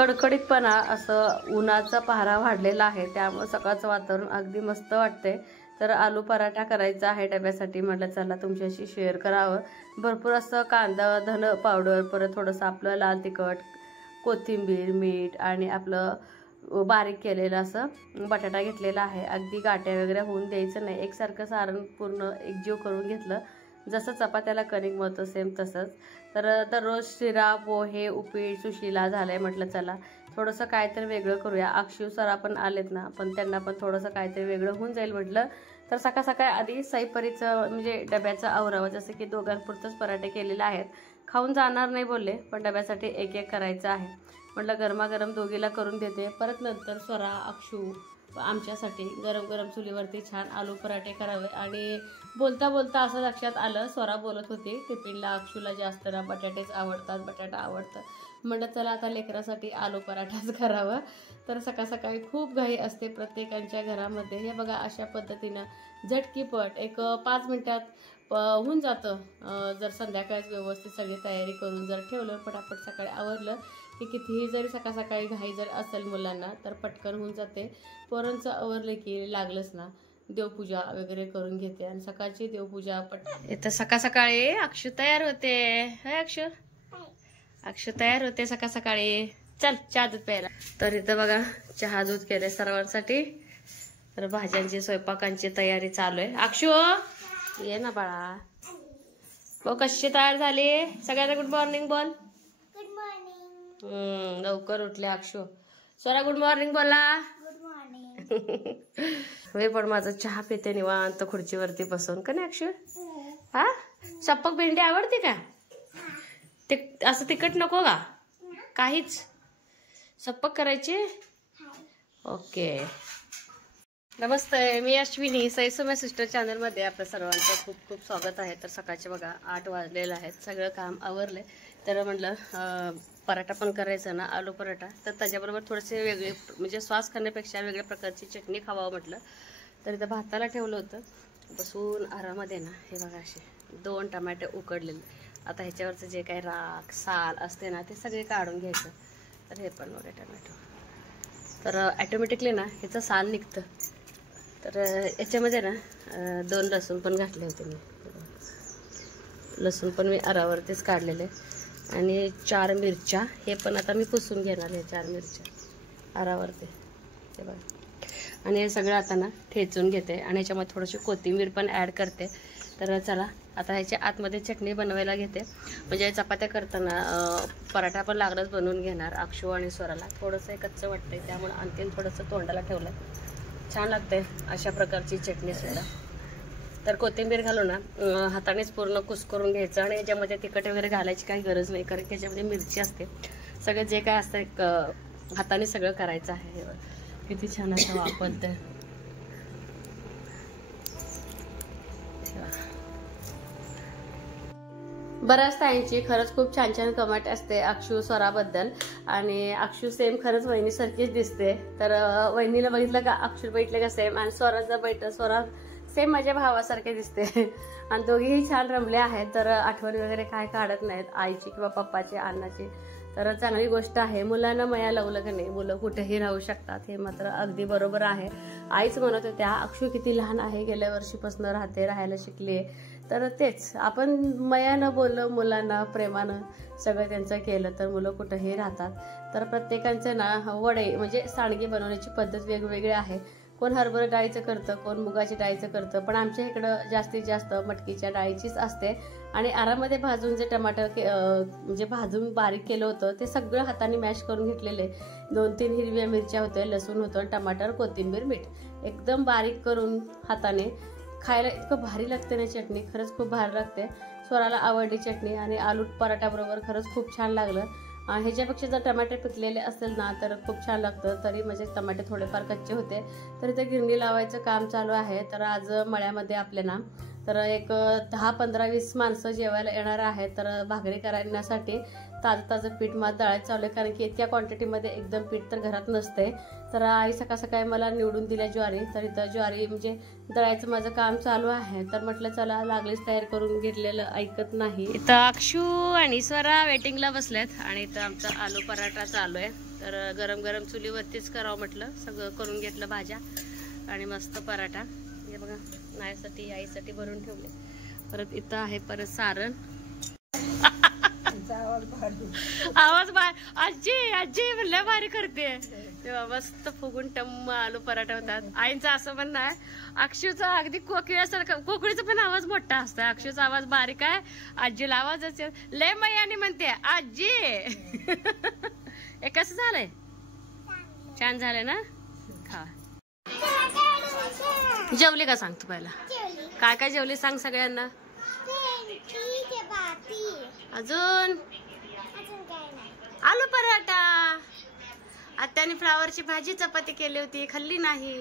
कडकडीतपणा असं उन्हाचा पहारा वाढलेला आहे, त्यामुळे सकाळचं वातावरण अगदी मस्त वाटते। तर आलू पराठा करायचा आहे डब्यासाठी, म्हटलं चला तुमच्याशी शेअर करावं। भरपूर असं कांदा, धन पावडर, परत थोडंसं आपलं लाल तिखट, कोथिंबीर, मीठ आणि आपलं बारीक केलेलं असं बटाटा घेतलेला आहे। अगदी गाठ्या वगैरे होऊन द्यायचं नाही, एकसारखं सारण पूर्ण एकजीव करून घेतलं, जसं चपात्याला कणिक मळतो सेम तसंच। तर दररोज शिरा, पोहे, उपीट, सुशिला झालंय, म्हटलं चला थोडंसं काहीतरी वेगळं करूया। अक्षू सर पण आलेत ना, पण त्यांना पण थोडंसं काहीतरी वेगळं होऊन जाईल म्हटलं। तर सकाळ सकाळी आधी सईपरीचं म्हणजे डब्याचं आवरावं, जसं की दोघांपुरतंच पराठे केलेले आहेत, खाऊन जाणार नाही बोलले, पण डब्यासाठी एक एक करायचं आहे म्हटलं। गरमागरम दोघीला करून देते, परत नंतर स्वरा, अक्षू आमच्यासाठी गरम गरम चुलीवरती छान आलू पराठे करावे। आणि बोलता बोलता असं लक्षात आलं, स्वरा बोलत होती टिफिनला अक्षूला जास्त ना बटाटेच आवडतात, बटाटा आवडतं, म्हणलं चला आता लेकरासाठी आलू पराठाच करावा। तर सकाळ सकाळी खूप घाई असते प्रत्येकाच्या घरामध्ये। हे बघा अशा पद्धतीनं झटकीपट एक 5 मिनिटात होऊन जातं। जर संध्याकाळीच व्यवस्थित सगळी तयारी करून जर ठेवलं, पटापट सकाळी आवरलं की कितीही जरी सकाळ सकाळी घाई जर असेल मुलांना तर पटकन होऊन जाते। पोरांचं आवरलं की लागलंच ना देवपूजा वगैरे करून घेते, आणि सकाळची देवपूजा इथं सकाळ सकाळी अक्षू तयार होते। हाय अक्षू, अक्षू तयार होते सकाळ सकाळी, चल चहा दूध प्यायला। तर इथं बघा चहा दूध केले सर्वांसाठी, तर भाज्यांची स्वयंपाकांची तयारी चालू आहे। अक्षू ये ना बाळा, बघ कशी तयार झाली, सगळ्यांना गुड मॉर्निंग बोल। Good morning. लवकर उठले अक्षू। स्वरा गुड मॉर्निंग बोला। Good morning. मी पण माझा चहा पिते निवांत खुर्चीवरती बसून, का नाही अक्षू? हा, सप्पक भेंडी आवडते का? ते असं तिखट नको का काहीच, सप्पक करायचे? ओके। नमस्ते, मी अश्विनी, सईसोम्या सिस्टर चॅनलमध्ये आपल्या सर्वांचं खूप खूप स्वागत आहे। तर सकाळचे बघा 8 वाजलेले आहेत, सगळं काम आवरले, तर म्हटलं पराठा पण करायचा ना, आलू पराठा, तर त्याच्याबरोबर थोडेसे वेगळे म्हणजे श्वास करण्यापेक्षा वेगळ्या प्रकारची चटणी खावावं म्हटलं। तर इथं भाताला ठेवलं होतं बसून आरामध्ये ना, हे बघा असे 2 टमाटे उकडलेले, आता ह्याच्यावरचं जे काही राख साल असते ना ते सगळे काढून घ्यायचं। तर हे पण बघा टमॅटो, तर ॲटोमॅटिकली ना ह्याचं साल निघतं। तर याच्यामध्ये ना 2 लसूण पण घातले होते मी, लसूण पण मी आरावरतीच काढलेले, आणि 4 मिरच्या, हे पण आता मी पुसून घेणार आहे 4 मिरच्या आरावरती, हे बघा। आणि हे सगळं आता ना ठेचून घेते, आणि याच्यामध्ये थोडीशी कोथिंबीर पण ॲड करते। तर चला आता ह्याच्या आतमध्ये चटणी बनवायला घेते, म्हणजे चपात्या करताना पराठा पण लागलंच बनवून घेणार अक्षू आणि स्वराला। थोडंसं कच्चं वाटतंय, त्यामुळे आणखीन थोडंसं तोंडाला ठेवलं, छान लागते अशा प्रकारची चटणी सुद्धा। तर कोथिंबीर घालून ना हातानेच पूर्ण कुस्करून घ्यायचं, आणि याच्यामध्ये तिखट वगैरे घालायची काही गरज नाही, कारण की याच्यामध्ये मिरची असते, सगळं जे काय असतं हाताने सगळं करायचं आहे। किती छान असं वापरते, बऱ्याच ताईंची खरंच खूप छान छान कमेंट असते अक्षू स्वराबद्दल, आणि अक्षू सेम खरंच वहिनीसारखीच दिसते। तर वहिनीला बघितलं का अक्षू बघितलं का सेम, आणि स्वराचा बैठक स्वरा सेम माझ्या भावासारखे दिसते, आणि दोघेही छान रमले आहेत। तर आठवण वगैरे काय काढत नाहीत आईची किंवा पप्पाची, अण्णाची, तर चांगली गोष्ट आहे। मुलांना मया लावलं का नाही, मुलं कुठेही राहू शकतात, हे मात्र अगदी बरोबर आहे। आईच म्हणत होत्या अक्षू किती लहान आहे, गेल्या वर्षीपासून राहायला शिकली, तर तेच आपण मयानं बोललं मुलांना, प्रेमानं सगळं त्यांचं केलं तर मुलं कुठेही राहतात। तर प्रत्येकांचं ना वडे म्हणजे सांडगे बनवण्याची पद्धत वेगवेगळी आहे, कोण हरभरा डाळीचं करतं, कोण मुगाची डाळीचं करतं, पण आमच्या इकडं जास्तीत जास्त मटकीच्या डाळीचीच असते। आणि आरामध्ये भाजून जे टमाटर म्हणजे भाजून बारीक केलं होतं ते सगळं हाताने मॅश करून घेतलेले, 2-3 हिरव्या मिरच्या होत्या, लसूण होतं, टमाटर, कोथिंबीर, मीठ एकदम बारीक करून हाताने खायला इतकं भारी लागते ना चटणी, खरंच खूप भारी लागते। स्वराला आवडली चटणी, आणि आलू पराठ्याबरोबर खरंच खूप छान लागलं। ह्याच्यापेक्षा जर टमाटे पिकलेले असेल ना तर खूप छान लागतं, तरी म्हणजे टमाटे थोडेफार कच्चे होते, तर इथे गिरणी लावायचं काम चालू आहे। तर आज मळ्यामध्ये आपल्या ना तर एक 10-15-20 माणसं जेवायला येणार आहेत, तर भाकरी करण्यासाठी ताजं पीठ मात दळायचं चालू आहे, कारण की इतक्या क्वांटिटीमध्ये एकदम पीठ तर घरात नसते। तर आई सकाळ सकाळी मला निवडून दिल्या ज्वारी, तर इथं ज्वारी म्हणजे दळायचं माझं काम चालू आहे। तर म्हटलं चला लागलीच तयार करून घेतलेलं ऐकत नाही। इथं अक्षू आणि स्वरा वेटिंगला बसल्यात, आणि इथं आमचा आलू पराठा चालू आहे। तर गरम गरम चुलीवरतीच करावं म्हटलं. सगळं करून घेतलं भाज्या आणि मस्त पराठा. हे बघा नाहीसाठी आईसाठी भरून ठेवले. परत इथं आहे परत सारण. आवाज आजी आजी म्हणल्या भारी करते तेव्हा मस्त फुगून टम्म आलू पराठा होतात. आईंचं असं म्हणणं आहे. अक्षूचा अगदी कोकिळ्यासारखं, कोकिळीचा पण आवाज मोठा असतो. अक्षूचा आवाज बारीक आहे, आजीला आवाज असेल लय मैयानी म्हणते आजी. हे कसं झालंय? छान झालंय ना? खा. जेवली का सांग तू पहिला? काय काय जेवली सांग सगळ्यांना. अजून आलू पराठा. आत्याने फ्लावरची भाजी चपाती केली होती, खाल्ली नाही.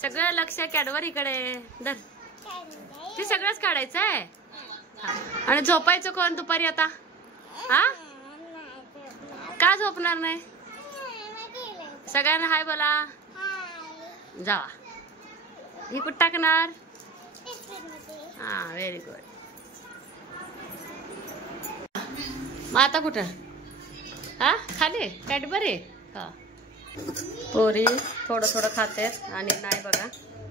सगळं लक्ष कॅडबरीकडे धर. ते सगळंच काढायचं आहे. आणि झोपायचं कोण दुपारी आता? हा का झोपणार नाही? सगळ्यांना हाय बोला. जावा. ही कुठं टाकणार? हा व्हेरी गुड. मग आता कुठं? हा खाली कॅडबरी. हा पोरी थोडं थोडं खातेत आणि नाही बघा.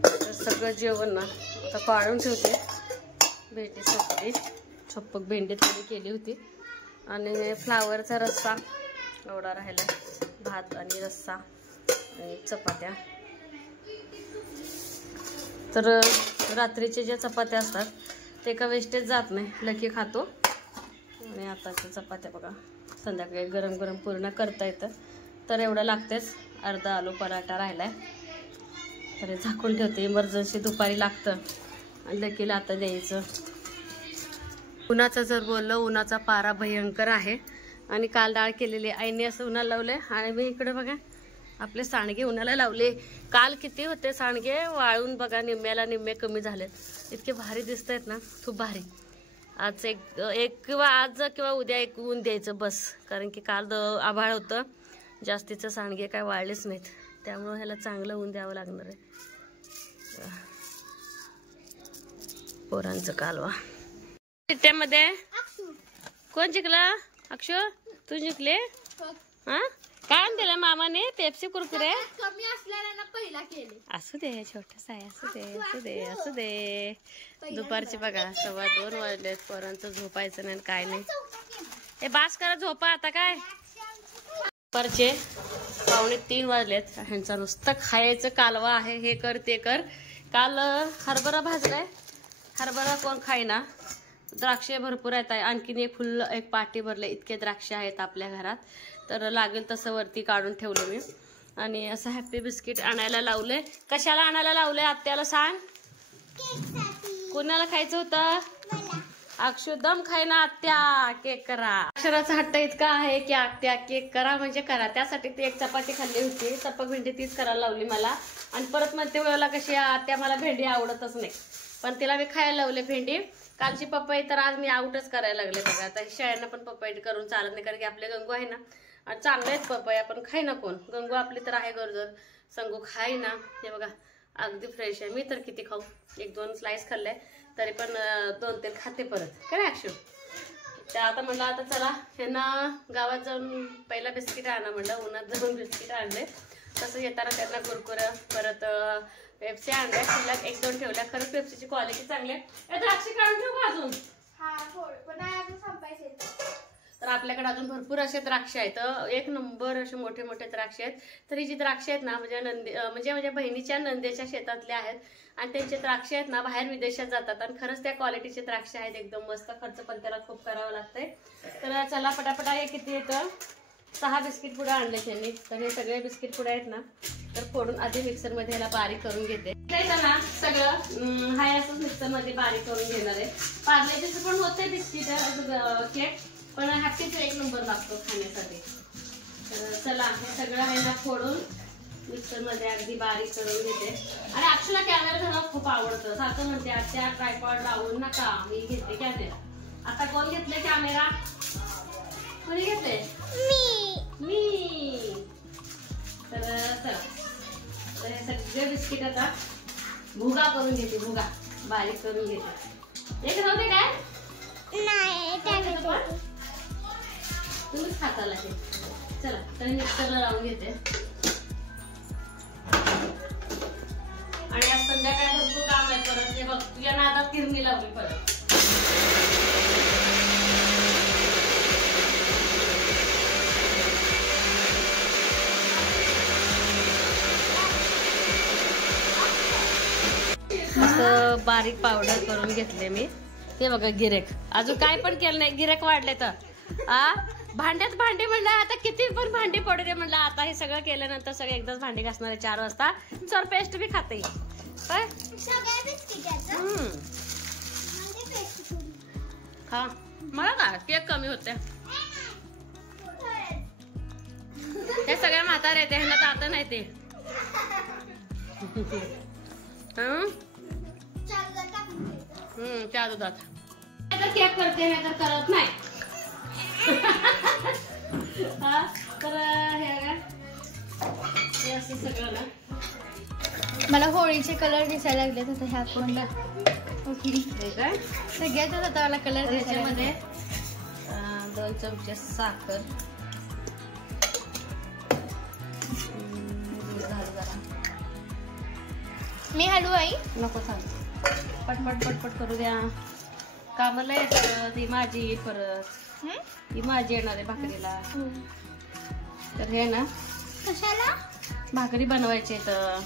तर सगळं जेवण ना आता काढून ठेवते. भेंडी सपली, छप्पक भेंडी थोडी केली होती आणि फ्लावरचा रस्सा एवढा राहिला. भात आणि रस्सा आणि चपात्या. तर रात्रीचे ज्या चपात्या असतात ते का वेस्टेज जात नाही, लकी खातो. आणि आताच्या चपात्या बघा संध्याकाळी गरम गरम पूर्ण करता येतं. तर एवढं लागतेच. अर्धा आलू पराठा राहिलाय तर झाकून ठेवते. इमर्जन्सी दुपारी लागतं आणि लकीला आता द्यायचं. उन्हाचं जर बोललं, उन्हाचा पारा भयंकर आहे. आणि काल डाळ केलेली आईने असं उन्हाला लावले आणि मी इकडे बघा आपले सांडगे उन्हाला लावले. काल किती होते सांडगे वाळून बघा, निम्म्याला निम्मे कमी झालेत. इतके भारी दिसत आहेत ना, खूप भारी. आज एक किंवा आज किंवा उद्या एक ऊन द्यायचं बस. कारण की काल आभाळ होतं, जास्तीचं सांडगे काय वाळलेच नाहीत. त्यामुळे ह्याला चांगलं ऊन द्यावं लागणार आहे. पोरांचं कालवा. त्यामध्ये कोण जिंकला? अक्षु तू जिंकले. हा काय आणलेलं मामाने? पेप्सी कुरकुरे कमी असलेल्यांना पहिला केले. असू दे छोटासा आहे, असू दे असू दे असू दे. दुपारची बघा 2:15 वाजलेत. पोरांचं झोपायचं नाही काय नाही. हे बास करा झोपा आता. काय दुपारचे 2:45 वाजलेत. ह्यांचा नुसतं खायचं कालवा आहे. हे कर ते कर. काल हरभरा भाजलाय. हरभरा कोण खाईना. द्राक्षे भरपूर आहेत. आणखीन एक पाटी भरले. इतके द्राक्षे आहेत आपल्या घरात. तर लागेल तसं वरती काढून ठेवलं मी. आणि असं हॅपी बिस्किट आणायला लावले. कशाला आणायला लावले आत्याला सांग? कोणाला खायचं होतं? अक्षु दम खायना आत्या केक करा. अक्षराचा हट्ट इतका आहे की आत्या केक करा म्हणजे करा. त्यासाठी ती एक चपाती खाल्ली होती. चपक भेंडी तीच करायला लावली मला. आणि परत म्हणते वेळेला कशी आत्या मला भेंडी आवडतच नाही, पण तिला मी खायला लावले भेंडी. कालची पपई तर आज मी आउटच करायला लागले बघा. आता शेळ्यांना पण पपई करून चालत नाही, कारण की आपले गंगू आहे ना चांगले आहेत पपया, पण खाई ना कोण. गंगू आपली तर आहे गरजर, संगू खाई ना. हे बघा अगदी फ्रेश आहे. मी तर किती खाऊ, 1-2 स्लाइस खाल्ले तरी पण 2-3 खाते परत. काय अक्षु त्या आता म्हणलं आता चला ह्यांना गावात जाऊन पहिला बिस्किट आणा म्हणलं. उन्हात जाऊन बिस्किट आणले. तसं येताना त्यांना कुरकुरं परत पेप्सी आणल्या. शिल्लक 1-2 ठेवल्या. खरंच पेप्सीची क्वालिटी चांगली आहे. द्राक्षे काढून ठेवू का अजून? तर आपल्याकडे अजून भरपूर असे द्राक्ष आहेत. 1 नंबर असे मोठे मोठे द्राक्ष आहेत. तर ही जी द्राक्ष आहेत ना म्हणजे माझ्या बहिणीच्या नंदेच्या शेतातले आहेत. आणि त्यांचे द्राक्ष आहेत ना बाहेर विदेशात जातात. आणि खरंच त्या क्वालिटीचे द्राक्ष आहेत. एकदम मस्त. खर्च पण त्याला खूप करावं लागतंय. तर चला पटापटा. हे किती येतं? 6 बिस्किट पुडे आणले त्यांनी. तर हे सगळे बिस्किट पुडे आहेत ना तर फोडून आधी मिक्सरमध्ये ह्याला बारीक करून घेते. ना सगळं हाय असंच मिक्सरमध्ये बारीक करून घेणार आहे. पार्लेजीचं पण होते बिस्किट केक, पण हॅपीचा 1 नंबर लागतो खाण्यासाठी. तर चला हे सगळं आहे ना फोडून मिक्सरमध्ये अगदी बारीक करून घेते. आणि अक्षुला कॅमेरा धरायला खूप आवडतं. सारखं म्हणते आजच्या ट्रायपॉड लावून नका, मी घेते कॅमेरा. आता कोण घेतले कॅमेरा? कोणी घेतले? मी. तर चला तर हे सगळे बिस्किट आता भुगा करून घेते. भुगा बारीक करून घेते. एक नव्हते काय? नाही तुम्हीच खाताला हे. चला तर मिक्सरला लावून घेते. आणि आज संध्याकाळी भरपूर काम आहे परत. हे बघ तुझ्या नादात किरणी लावली परत. मस्त बारीक पावडर करून घेतले मी. ते बघा गिरेक अजून काय पण केलं नाही, गिरेक वाढले तर भांड्यात भांडे म्हणलं आता किती पण भांडी पडू दे म्हणलं. आता हे सगळं केल्यानंतर सगळे एकदाच भांडी घासणार आहे 4 वाजता. चल पेस्ट बी खाते काय हा मला का केक कमी होते. हे सगळ्या म्हातारे येते ह्यांना तर आता नाही ते. त्या दुधात केक करते हे तर करत नाही. तर हे असं सगळं ना मला होळीचे कलर दिसायला लागले तर ह्या कोणला काय सगळ्यातच आता मला कलर त्याच्यामध्ये 2 चमचे साखर मी हलू आई नको सांग. पटपट पटपट करू द्या. कामाला येत ती माझी परत ती माझी येणार आहे भाकरीला. तर हे ना कशाला भाकरी बनवायची तर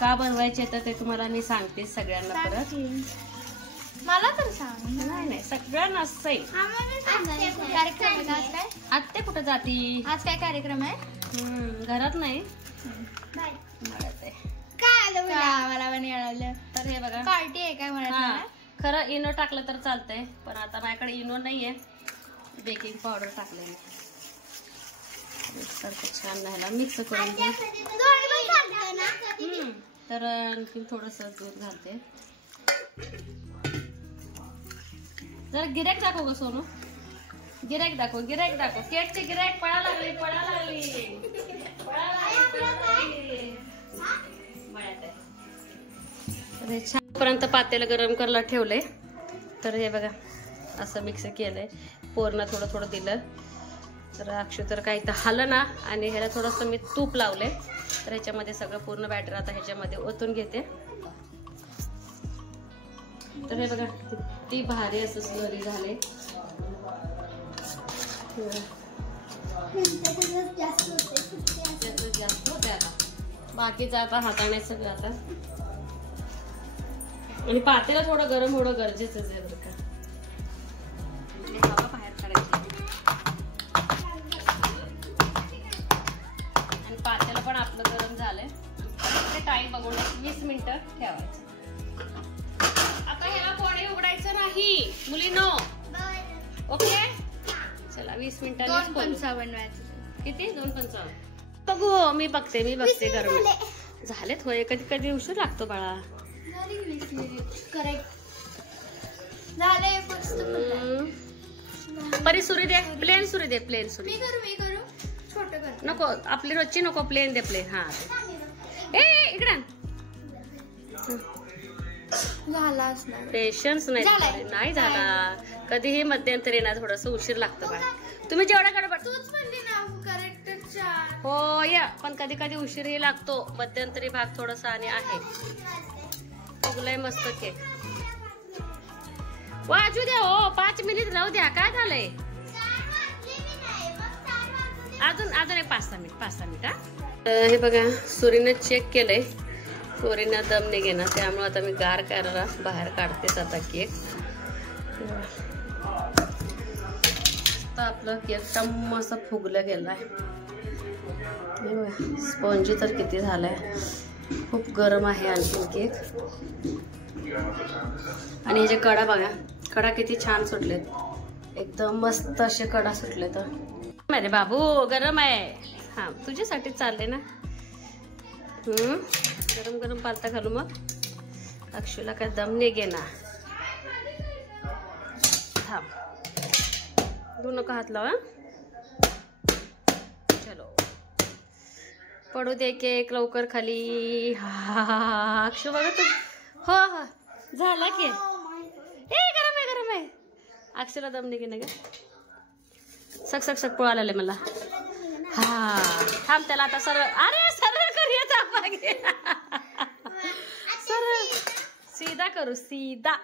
का बनवायचे तर ते तुम्हाला मी सांगते सगळ्यांना परत. मला तर सांग. नाही सगळ्यांना सही. कार्यक्रम आत्ते कुठं जाती? आज काय कार्यक्रम आहे? घरात नाही मला पण येणार. तर हे बघा पार्टी आहे काय म्हणा. खरं इनो टाकलं तर चालतंय पण आता माझ्याकडे इनो नाहीये. बेकिंग पावडर टाकले छान नाही मिक्स करून घे. तर आणखी थोडस दूध घालते. जरा गिऱ्हाईक दाखव ग सोनू. गिऱ्हाईक दाखव केकची गिऱ्हाईक पळा लागली तर हे छानपर्यंत पातेलं गरम करायला ठेवलंय. तर हे बघा असं मिक्स केलंय. पूर्ण थोडं थोडं दिलं तर अक्षु तर काही तर हालं ना. आणि ह्याला थोडंसं मी तूप लावलंय. तर ह्याच्यामध्ये सगळं पूर्ण बॅटर आता ह्याच्यामध्ये ओतून घेते. तर हे बघा किती भारी असं स्लरी झाले. जास्त होते आता बाकीचं आता हाताने सगळं आता. आणि पातेला थोडं गरम होणं गरजेचंच आहे बरं का. हवा बाहेर काढायची. आणि पातेला पण आपलं गरम झालंय. टाइम बघून 20 मिनिटं ठेवायचं. आता ह्याला कोणी उघडायचं नाही मुलीनो. ओके चला 20 मिनिटांनी 2:55 किती 2:55 बघू. मी बघते गरम झालेत होय. कधी कधी उशीर लागतो बाळा. परी सुरी दे. प्लेन सुरी दे. प्लेन सुरी मी करू छोट कर नको. आपली रोजची नको. प्लेन दे. प्लेन हा इकडे झाला असणार. पेशन्स नाही झाला. कधीही मध्यंतरी ना थोडस उशीर लागतं बाळा. तुम्ही जेवढा गडबड तूच म्हणली ना करेक्ट 4. हो या पण कधी कधी उशीरही लागतो. मध्यंतरी भाग थोडासा आणि आहे. फुगलाय मस्त केक. वाजू द्या हो 5 मिनिट राहू द्या. काय झालंय अजून एक 5-6 मिनिट हा. हे बघा सुरीने चेक केलंय. सुरीने दम नाही घेणार त्यामुळे आता मी गार करायला बाहेर काढतेच आता केक. आपलं केक टम्म असं फुगलं गेलाय. स्पॉन्जी तर किती झालाय. खूप गरम आहे आणखी केक. आणि ह्याचे कडा बघा. कडा किती छान सुटलेत. एकदम मस्त असे कडा सुटले. तर अरे बाबू गरम आहे. हा तुझ्यासाठी चालले ना. गरम गरम पालता घालू मग. अक्षुला काय दम नाही घेणार. थांब तू नको हात लावा. चलो पडू दे केक लवकर खाली. हा अक्षु बघा तू. हो झाला की. गरम आहे. अक्षुला दम नाही घेणार का. सक पळायला मला. हा थांब त्याला आता सरळ, अरे सरळ करूया मागे, सरळ सीधा करू सीधा.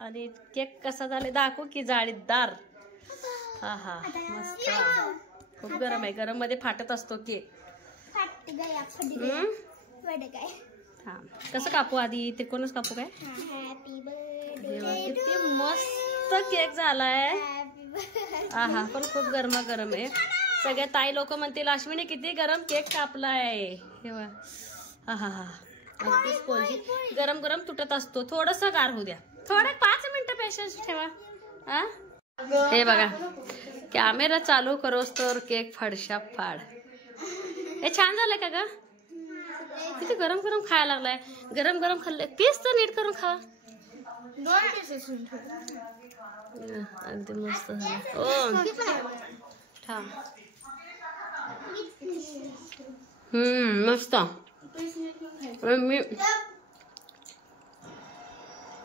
आणि केक कसा झाले दाखवू की जाळीदार. हा हा मस्त. खूप गरम आहे, गरम मध्ये फाटत असतो केक. कसं कापू आधी, त्रिकोणच कापू काय? किती मस्त केक झालाय. हा पण खूप गरमा गरम आहे. सगळ्या ताई लोक म्हणतील अश्विनी किती गरम केक कापलाय. हा हा हा अगदी स्पॉन्जी, गरम गरम तुटत असतो. थोडस गार होऊ द्या, थोडं 5 मिनिटं पेशन्स ठेवा. हा हे बघा कॅमेरा चालू करोस तर केक फाडशा फाड. हे छान झालंय का ग? किती गरम गरम खायला लागलाय. गरम गरम खाल्ले, पीस तर नीट करून खा. 2 पीसेस अगदी मस्त झालं. मस्त. मी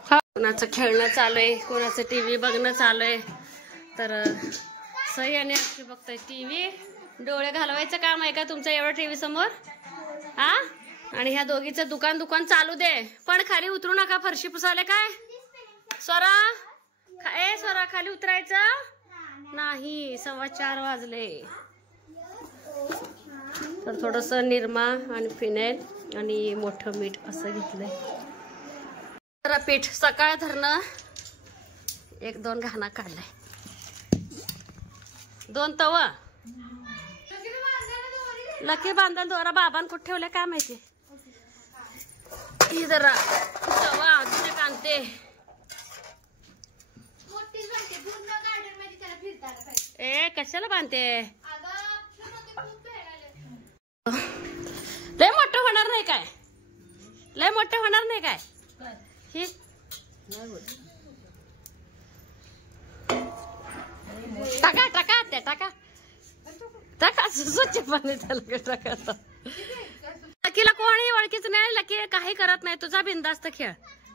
कोणाचं खेळणं चालू आहे, कोणाचं टीव्ही बघणं चालू आहे. तर सही आणि अक्षय बघताय टीव्ही. डोळे घालवायचं काम आहे का तुमचं एवढं टीव्ही समोर? हा आणि ह्या दोघीचं दुकान चालू दे, पण खाली उतरू नका. फरशी पुसाले काय स्वरा? स्वरा खाली उतरायचं नाही, 4:15 वाजले. तर थोडस निरमा आणि फिनाईल आणि मोठं मीठ असं घेतलंय. जरा पीठ सकाळ धरणं 1-2 घाणा काढलाय. 2 तवा लकी बांधाल दोरा बाबान कुठे ठेवले काय माहिती. ही जरा तवा अजून कांते. ए कशाला बांधते? लय मोठं होणार नाही काय? लय मोठं होणार नाही काय? ही टाका टाका त्या टाका टाका स्वच्छ पाणी त्याला टाका. लकीला कोणी ओळखीच नाही, लकी काही करत नाही. तुझा बिंदास्त खेळ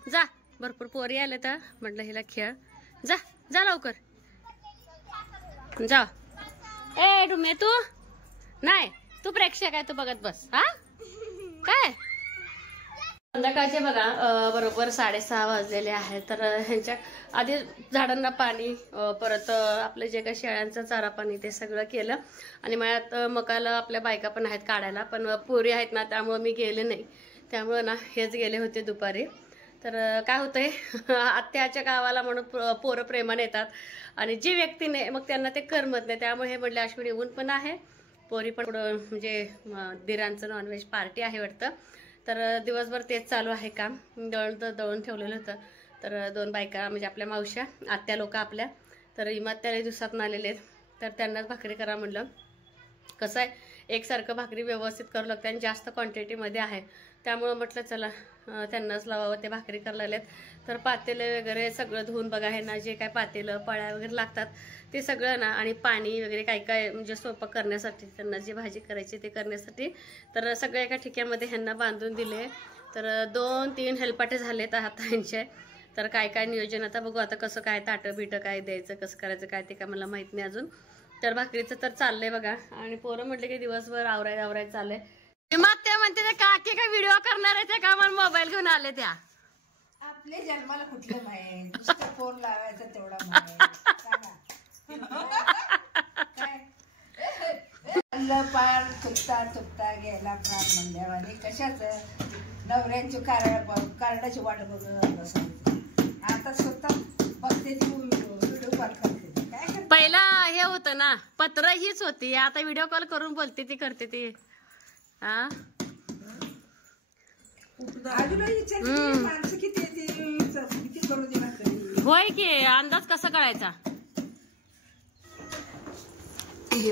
जा. भरपूर पोरी आले तर म्हटलं हिला खेळ. जा जा लवकर जा. ए डुमे तू नाही, तू प्रेक्षक आहे, तू बघत बस. हा काय संध्याकाळचे बघा बरोबर 6:30 वाजलेले आहेत. तर ह्यांच्या आधी झाडांना पाणी, परत आपले जे काही शेळ्यांचं चारा पाणी ते सगळं केलं. आणि मळ्यात मकाला आपल्या बायका पण आहेत काढायला, पण पोरी आहेत ना त्यामुळं मी गेले नाही. त्यामुळं ना हेच गेले होते दुपारी. तर काय होतंय आत्याच्या गावाला म्हणून पोरं प्रेमाने येतात आणि जी व्यक्तीने मग त्यांना ते करमत नाही. त्यामुळे हे म्हटले अश्विनी ऊन पण आहे, पोरी पण म्हणजे दिरांचं नॉनव्हेज पार्टी आहे वाटतं. तर दिवसभर तेच चालू आहे काम. दळून ठेवलेलं होतं. तर 2 बायका म्हणजे आपल्या मावश्या आत्या लोक आपल्या, तर इमात्याला दिवसात आलेले आहेत. तर त्यांनाच भाकरी करा म्हणलं. कसं आहे एकसारखं भाकरी व्यवस्थित करू लागतं आणि जास्त क्वांटिटीमध्ये आहे. त्यामुळं म्हटलं चला त्यांनाच लावावं, ते भाकरी करायला लागलेत. तर पातेले वगैरे सगळं धुवून बघा. हे ना जे काय पातेलं पळ्या वगैरे लागतात ते सगळं ना, आणि पाणी वगैरे काय काय म्हणजे स्वयंपाक करण्यासाठी, त्यांना जी भाजी करायची ते करण्यासाठी, तर सगळ्या एका ठिक्यामध्ये ह्यांना बांधून दिले. तर 2-3 हेलपाटे झालेत आता ह्यांचे. तर काय काय नियोजन आता बघू. आता कसं काय ताटं बिटं काय द्यायचं, कसं करायचं काय ते काय मला माहित नाही अजून. तर भाकरीचं तर चाललंय बघा. आणि पोरं म्हटले की दिवसभर आवराय चाललंय. ते म्हणते ते काकी काय व्हिडिओ करणार आहे ते का, मला मोबाईल घेऊन आले त्या. आपले जन्माला कुठलं माहित, फोन लावायचा तेवढा माहित. पार चुकता गेला प्राण म्हणल्यावानी. कशाच नवऱ्यांची कार्डाची वाट बघत बसायची. आता स्वतः बघते ती व्हिडिओ कॉल करते. काय पहिला हे होतं ना, पत्र हीच होती. आता व्हिडिओ कॉल करून बोलते ती, करते ती. हा माणसं किती करू दे. होय की अंदाज कसा कळायचा.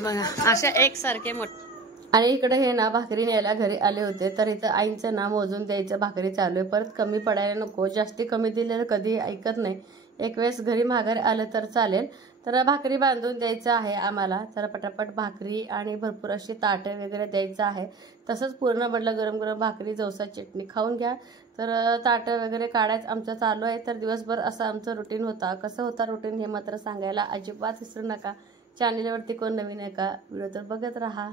बघा अशा एकसारखे मोठे. आणि इकडे हे ना भाकरी न्यायला घरी आले होते. तर इथं आईंचं ना मोजून द्यायचं भाकरी चालू आहे. परत कमी पडायला नको, जास्ती कमी दिलेलं कधी ऐकत नाही. एक वेळेस घरी माघारी आलं तर चालेल. तर भाकरी बांधून द्यायचं आहे आम्हाला. तर पटापट भाकरी आणि भरपूर अशी ताटे वगैरे द्यायचं आहे. तसंच पूर्ण म्हटलं गरम गरम भाकरी जवसा चटणी खाऊन घ्या. तर ताटं वगैरे काढायचं आमचं चालू आहे. तर दिवसभर असं आमचं रुटीन होता. कसं होता रुटीन हे मात्र सांगायला अजिबात विसरू नका. चॅनलवरती कोण नवीन आहे का, व्हिडिओ तर बघत राहा.